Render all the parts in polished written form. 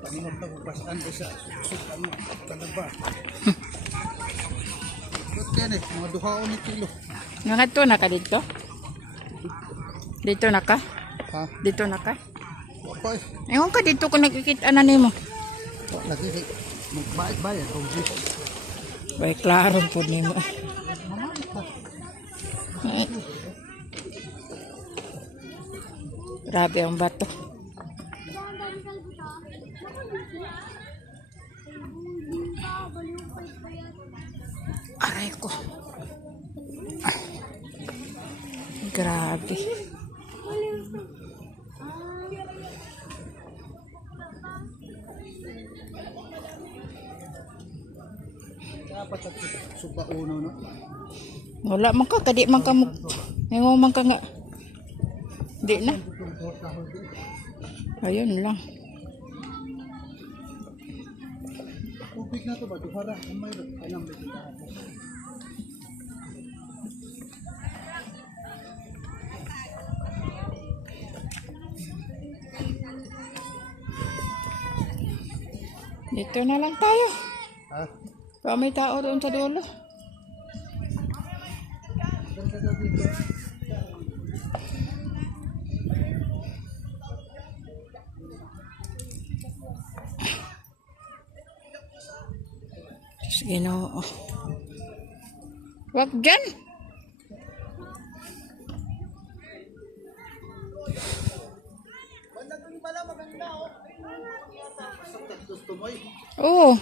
Paninag na kupasan ko sa sukan mo. Talaba. Ba't yan eh? Mga duhaon ni kilo. Nangadto na ka dito? Dito na ka? Ha? Dito na ka? Wapay. Ewan ka dito kung nakikita na nimo. Lagi magbayad-bayad. Bay, klaro po nimo. Grabe ang bato. Aray ko. Grabe. Dapat sa suba uno, no? Wala man ka, kadi man ka mo. Ngayon man ka nga. Di na. Ayun lang. Tubig na ito ba? Duhara. Mayroon. Ayang may tindahan. Dito na lang tayo. Ha? Pa may tao doon sa dulo. Ganda daw dito. Sige no. Wag dyan. Gusto mo eh. Oo.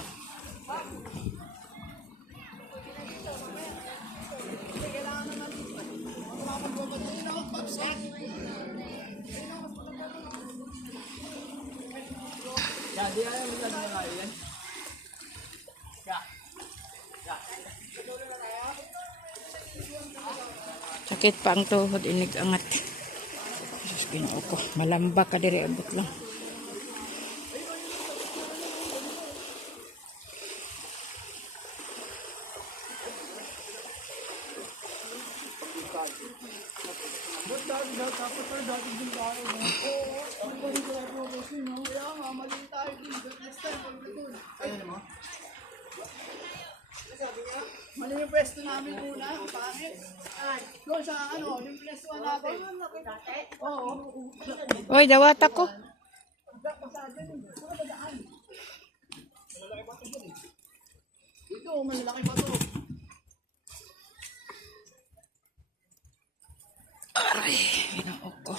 Sakit pa ang tuhod, inig angat. Jesus, Ginoo ko. Malamba ka diri, abot lang. Mali yung pwesto namin muna, pangit. Doon sa ano, yung pwesto natin. Oo. Oy, dawat ako. Ito, malalaki pa to. Aray, Ginoo ko.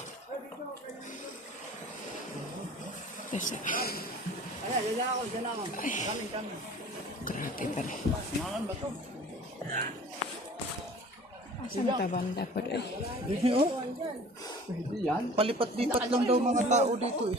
Kasi, Ayan, dyan ako, dyan ako. Kami. grabe pa rin. Nangan ba to? Asan ka banda po rin? Pwede yan. Palipat-lipat lang daw mga tao dito eh.